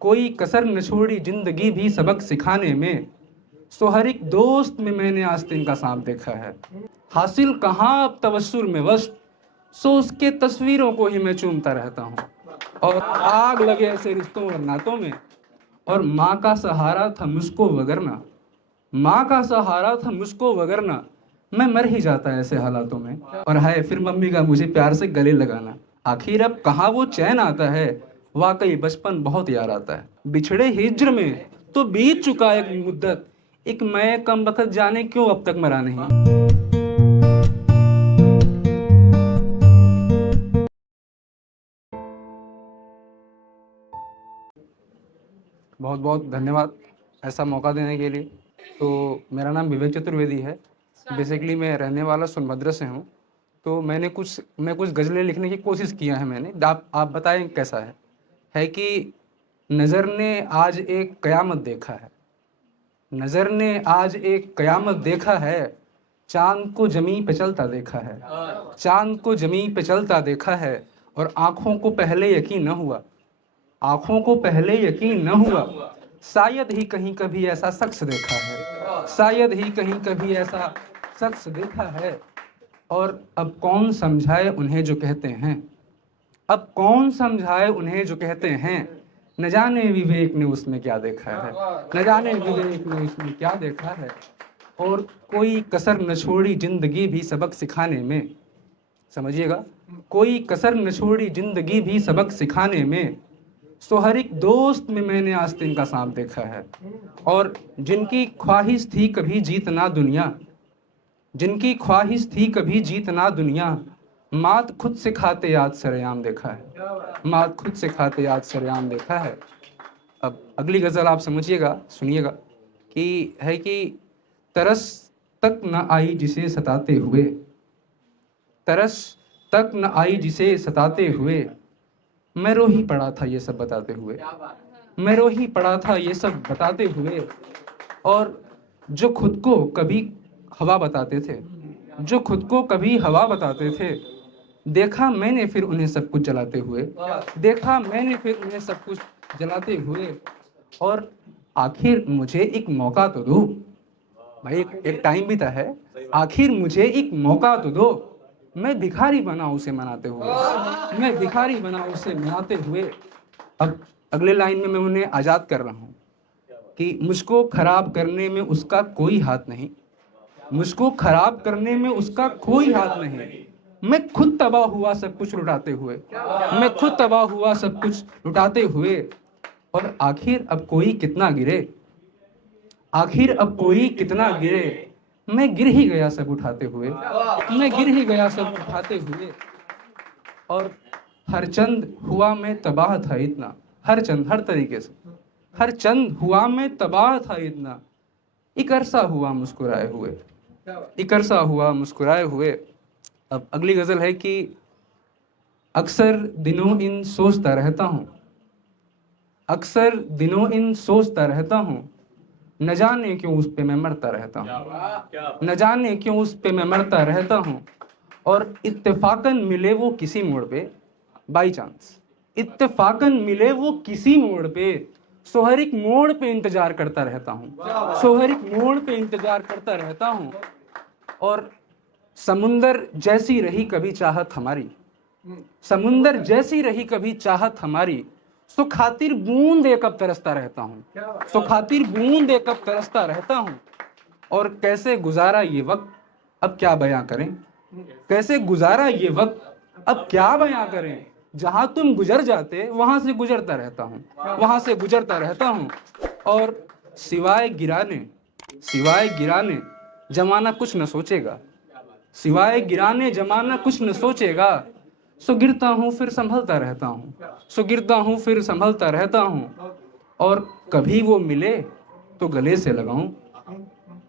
कोई कसर न छोड़ी जिंदगी भी सबक सिखाने में, सो हर एक दोस्त में मैंने आस्तीन का सांप देखा है। हासिल कहाँ अब तवस्सुर में वश, सो उसके तस्वीरों को ही मैं चूमता रहता हूँ। और आग लगे ऐसे रिश्तों और नातों में, और माँ का सहारा था मुझको वगरना, माँ का सहारा था मुझको वगरना, मैं मर ही जाता ऐसे हालातों में। और हाय फिर मम्मी का मुझे प्यार से गले लगाना। आखिर अब कहाँ वो चैन आता है, वाकई बचपन बहुत याद आता है। बिछड़े हिज्र में तो बीत चुका एक मुद्दत, एक मैं कम वक्त जाने क्यों अब तक मरा नहीं। बहुत बहुत धन्यवाद ऐसा मौका देने के लिए। तो मेरा नाम विवेक चतुर्वेदी है। बेसिकली मैं रहने वाला सोनभद्र से हूँ। तो मैं कुछ गज़लें लिखने की कोशिश किया है मैंने। आप बताएं कैसा है कि नज़र ने आज एक क़यामत देखा है, नज़र ने आज एक क़यामत देखा है, चाँद को ज़मीं पे चलता देखा है, चाँद को ज़मीं पे चलता देखा है, और आँखों को पहले यकीन न हुआ, आँखों को पहले यकीन न हुआ, शायद ही कहीं कभी ऐसा शख्स देखा है, शायद ही कहीं कभी ऐसा शख्स देखा है। और अब कौन समझाए उन्हें जो कहते हैं, अब कौन समझाए उन्हें जो कहते हैं, न जाने विवेक ने उसमें क्या देखा है, न जाने विवेक ने उसमें क्या देखा है। और कोई कसर न छोड़ी जिंदगी भी सबक सिखाने में, समझिएगा, कोई कसर न छोड़ी जिंदगी भी सबक सिखाने में, सो हर एक दोस्त में मैंने आस्तीन का सांप देखा है। और जिनकी ख्वाहिश थी कभी जीतना दुनिया, जिनकी ख्वाहिश थी कभी जीतना दुनिया, मात खुद से खाते याद सरेआम देखा है, मात खुद से खाते याद सरेआम देखा है। अब अगली गज़ल आप समझिएगा, सुनिएगा कि तरस तक न आई जिसे सताते हुए, तरस तक न आई जिसे सताते हुए, मैं रो ही पड़ा था ये सब बताते हुए, मैं रो ही पड़ा था ये सब बताते हुए। और जो खुद को कभी हवा बताते थे, जो खुद को कभी हवा बताते थे, देखा मैंने फिर उन्हें सब कुछ जलाते हुए, देखा मैंने फिर उन्हें सब कुछ जलाते हुए। और आखिर मुझे एक मौका तो दो भाई, एक टाइम भी तो है, आखिर मुझे एक मौका तो दो, मैं भिखारी बना उसे मनाते हुए, मैं भिखारी बना उसे मनाते हुए। अब अगले लाइन में मैं उन्हें आज़ाद कर रहा हूँ कि मुझको खराब करने में उसका कोई हाथ नहीं, मुझको खराब करने में उसका कोई हाथ नहीं, मैं खुद तबाह हुआ सब कुछ लुटाते हुए, मैं खुद तबाह हुआ सब कुछ लुटाते हुए। और आखिर अब कोई कितना गिरे, आखिर अब कोई कितना गिरे, मैं गिर ही गया सब उठाते हुए, मैं गिर ही गया सब उठाते हुए। और हर चंद हुआ मैं तबाह था इतना, हर चंद, हर तरीके से हर चंद हुआ मैं तबाह था इतना, एक अरसा हुआ मुस्कुराए हुए, एक अरसा हुआ मुस्कुराए हुए। अब अगली गज़ल है कि अक्सर दिनों इन सोचता रहता हूँ, अक्सर दिनों इन सोचता रहता हूँ, न जाने क्यों उस पे मैं मरता रहता हूँ, न जाने क्यों उस पे मैं मरता रहता हूँ। और इत्तेफाकन मिले वो किसी मोड़ पे, बाई चांस इत्तेफाकन मिले वो किसी मोड़ पे, सो हर एक मोड़ पे इंतजार करता रहता हूँ, सो हर एक मोड़ पे इंतजार करता रहता हूँ। और समुंदर जैसी रही कभी चाहत हमारी, समुंदर जैसी रही कभी चाहत हमारी, सो खातिर बूंद एक अब तरसता रहता हूँ, सो खातिर बूंद एक अब तरसता रहता हूँ। और कैसे गुजारा ये वक्त अब क्या बयां करें, कैसे गुजारा ये वक्त अब क्या बयां करें, जहां तुम गुजर जाते वहां से गुजरता रहता हूँ, वहां से गुजरता रहता हूँ। और सिवाय गिराने जमाना कुछ न सोचेगा, सिवाय गिराने जमाना कुछ न सोचेगा, सो गिरता हूँ फिर संभलता रहता हूँ, सो गिरता हूँ फिर संभलता रहता हूँ। और कभी वो मिले तो गले से लगाऊं,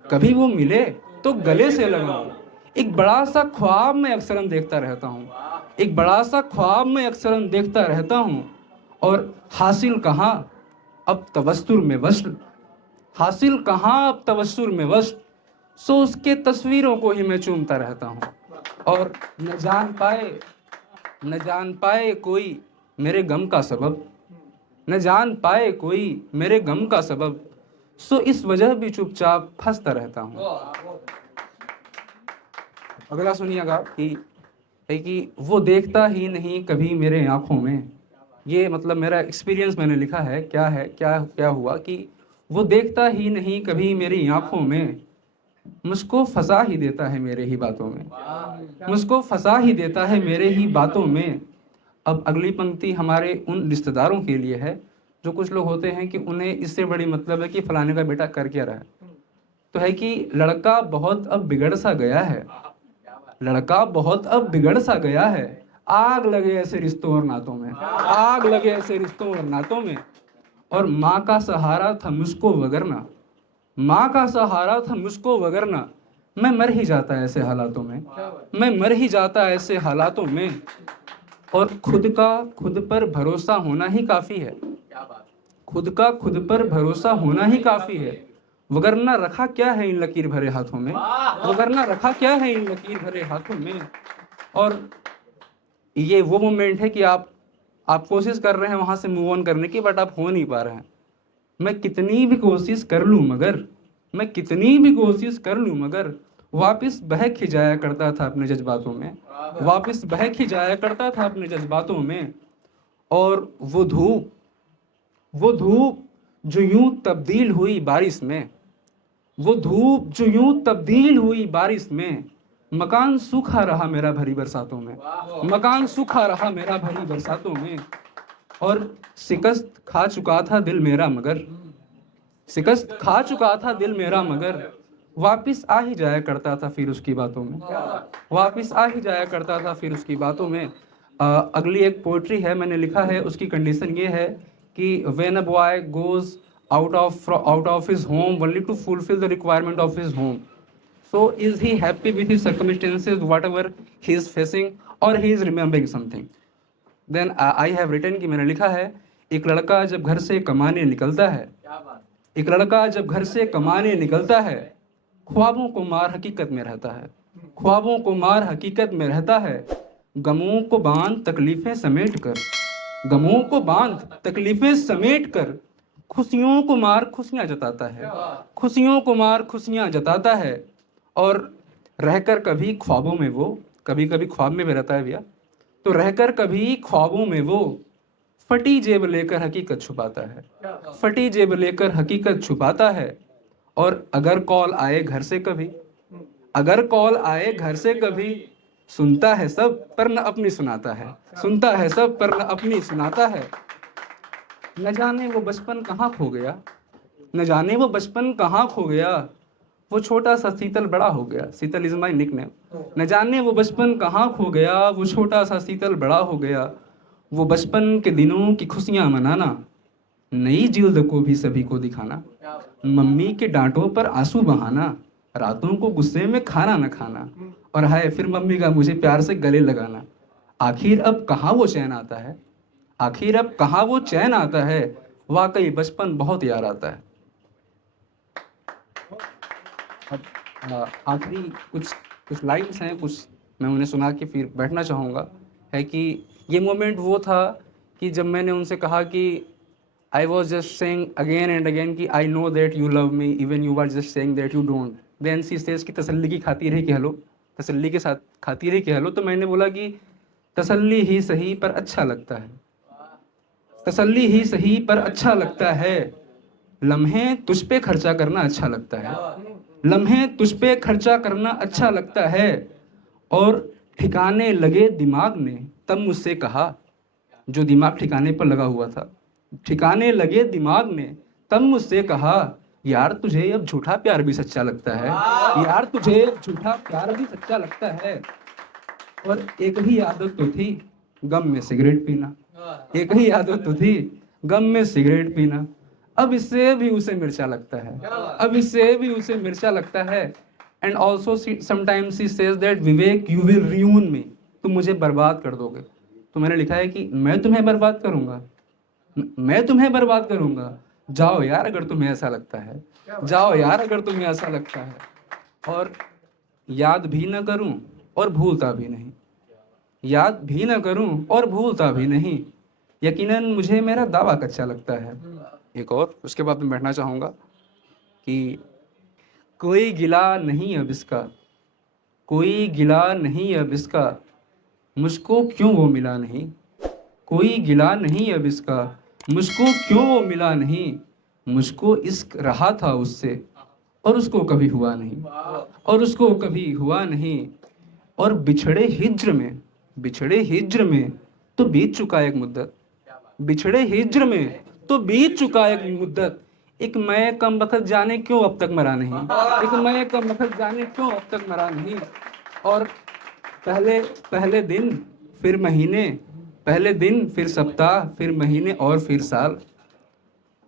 कभी वो मिले तो गले से लगाऊं, एक बड़ा सा ख्वाब मैं अक्सरन देखता रहता हूँ, एक बड़ा सा ख्वाब मैं अक्सरन देखता रहता हूँ। और हासिल कहाँ अब तवस्सुर में वस्ल, हासिल कहाँ अब तवस्सुर में वस्ल, सो उसके तस्वीरों को ही मैं चूमता रहता हूँ। और न जान पाए कोई मेरे गम का सबब, न जान पाए कोई मेरे गम का सबब, सो इस वजह भी चुपचाप फंसता रहता हूँ। अगला सुनिएगा कि है कि वो देखता ही नहीं कभी मेरे आँखों में। ये मतलब मेरा एक्सपीरियंस मैंने लिखा है, क्या क्या हुआ कि वो देखता ही नहीं कभी मेरी आँखों में, मुझको फंसा ही देता है मेरे ही बातों में, मुझको फंसा ही देता है मेरे ही बातों में। अब अगली पंक्ति हमारे उन रिश्तेदारों के लिए है जो कुछ लोग होते हैं कि उन्हें इससे बड़ी मतलब है कि फलाने का बेटा कर क्या रहा है। तो है कि लड़का बहुत अब बिगड़ सा गया है, लड़का बहुत अब बिगड़ सा गया है, आग लगे ऐसे रिश्तों और नातों में, आग लगे ऐसे रिश्तों और नातों में। और माँ का सहारा था मुझको वगरना, माँ का सहारा था मुझको वगरना, मैं मर ही जाता ऐसे हालातों में, मैं मर ही जाता ऐसे हालातों में। और खुद पर भरोसा होना ही काफ़ी है, खुद पर भरोसा होना ही काफ़ी है, वगरना रखा क्या है इन लकीर भरे हाथों में, वगरना रखा क्या है इन लकीर भरे हाथों में। और ये वो मोमेंट है कि आप कोशिश कर रहे हैं वहाँ से मूव ऑन करने की, बट आप हो नहीं पा रहे हैं। मैं कितनी भी कोशिश कर लूँ मगर, मैं कितनी भी कोशिश कर लूँ मगर, वापस बहक ही जाया करता था अपने जज्बातों में, वापस बहक ही जाया करता था अपने जज्बातों में। और वो धूप जो यूं तब्दील हुई बारिश में, वो धूप जो यूं तब्दील हुई बारिश में, मकान सूखा रहा मेरा भरी बरसातों में, मकान सूखा रहा मेरा भरी बरसातों में। और शिकस्त खा चुका था दिल मेरा मगर, शिकस्त खा चुका था दिल मेरा मगर, वापिस आ ही जाया करता था फिर उसकी बातों में, वापिस आ ही जाया करता था फिर उसकी बातों में। अगली एक पोइट्री है मैंने लिखा है, उसकी कंडीशन ये है कि when a boy goes out of his home only to fulfill the requirement of his home, so is he happy with his circumstances whatever he is facing, or he is remembering something? Then I have written कि मैंने लिखा है, एक लड़का जब घर से कमाने निकलता है, एक लड़का जब घर से कमाने निकलता है, ख्वाबों को मार हकीकत में रहता है, ख्वाबों को मार हकीकत में रहता है। गमों को बांध तकलीफें समेट कर, गमों को बांध तकलीफें समेट कर, खुशियों को मार खुशियां जताता है, खुशियों को मार खुशियां जताता है। और रहकर कभी ख्वाबों में वो, कभी कभी ख्वाब में भी रहता है भैया, तो रहकर कभी ख्वाबों में वो फटी जेब लेकर हकीकत छुपाता है, फटी जेब लेकर हकीकत छुपाता है। और अगर कॉल आए घर से कभी, अगर कॉल आए घर से कभी, सुनता है सब पर न अपनी सुनाता है, सुनता है सब पर न अपनी सुनाता है। न जाने वो बचपन कहाँ खो गया, न जाने वो बचपन कहाँ खो गया, वो छोटा सा शीतल बड़ा हो गया, शीतल इज माई निकनेम। न जाने वो बचपन कहाँ खो गया, वो छोटा सा शीतल बड़ा हो गया। वो बचपन के दिनों की खुशियाँ मनाना, नई जिल्द को भी सभी को दिखाना, मम्मी के डांटों पर आंसू बहाना, रातों को गुस्से में खाना न खाना, और हाय फिर मम्मी का मुझे प्यार से गले लगाना। आखिर अब कहाँ वो चैन आता है, आखिर अब कहाँ वो चैन आता है, वाकई बचपन बहुत याद आता है। अब आखिरी कुछ लाइन्स हैं, कुछ मैं उन्हें सुना के फिर बैठना चाहूँगा। है कि ये मोमेंट वो था कि जब मैंने उनसे कहा कि I was just saying again and again कि I know that you love me even you are just saying that you don't. Then she says कि तसल्ली की खातिर है कि हेलो, तसल्ली के साथ खातिर है कि हेलो। तो मैंने बोला कि तसल्ली ही सही पर अच्छा लगता है, तसल्ली ही सही पर अच्छा लगता है, लम्हे तुझ पे खर्चा करना अच्छा लगता है, लम्हे तुझ पे खर्चा करना अच्छा लगता है। और ठिकाने लगे दिमाग ने तब मुझसे कहा, जो दिमाग ठिकाने पर लगा हुआ था, ठिकाने लगे दिमाग ने तब मुझसे कहा, यार तुझे अब झूठा प्यार भी सच्चा लगता है, यार तुझे झूठा प्यार भी सच्चा लगता है। और एक ही आदत तो थी गम में सिगरेट पीना, एक ही आदत तो थी गम में सिगरेट पीना, अब इससे भी उसे मिर्चा लगता है, अब इससे भी उसे मिर्चा लगता है। And also sometimes she says that Vivek you will ruin me, तुम मुझे बर्बाद कर दोगे। तो मैंने लिखा है कि मैं तुम्हें बर्बाद करूंगा, मैं तुम्हें बर्बाद करूंगा, जाओ यार अगर तुम्हें ऐसा लगता है, जाओ यार अगर तुम्हें ऐसा लगता है। और याद भी न करूं और भूलता भी नहीं, याद भी न करूं और भूलता भी नहीं, यकीनन मुझे मेरा दावा कच्चा लगता है। एक और उसके बाद मैं बैठना चाहूँगा कि कोई गिला नहीं अब इसका, कोई गिला नहीं अब इसका, मुझको क्यों वो मिला नहीं। कोई गिला नहीं अब इसका, मुझको क्यों वो मिला नहीं। मुझको इश्क रहा था उससे और उसको कभी हुआ नहीं, और उसको कभी हुआ नहीं। और बिछड़े हिज्र में तो बीत चुका एक मुद्दत, बिछड़े हिज्र में तो बीत चुका एक मुद्दत। एक मैं कम वक्त जाने क्यों अब तक मरा नहीं, एक मैं कम वक्त जाने क्यों अब तक मरा नहीं। और पहले पहले दिन फिर महीने, पहले दिन फिर सप्ताह फिर महीने और फिर साल,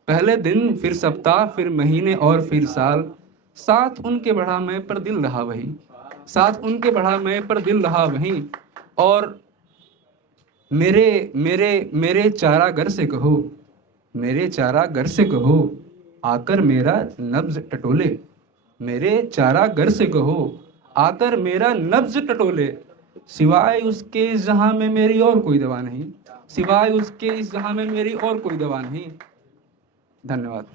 पहले दिन फिर सप्ताह फिर महीने और फिर साल। साथ उनके बढ़ा मैं पर दिल रहा वही, साथ उनके बढ़ा मैं पर दिल रहा वही। और मेरे मेरे मेरे चारागर से कहो, मेरे चारागर से कहो, आकर मेरा नब्ज टटोले। मेरे चारागर से कहो, आकर मेरा नब्ज टटोले। सिवाय उसके इस जहां में मेरी और कोई दवा नहीं, सिवाय उसके इस जहां में मेरी और कोई दवा नहीं। धन्यवाद।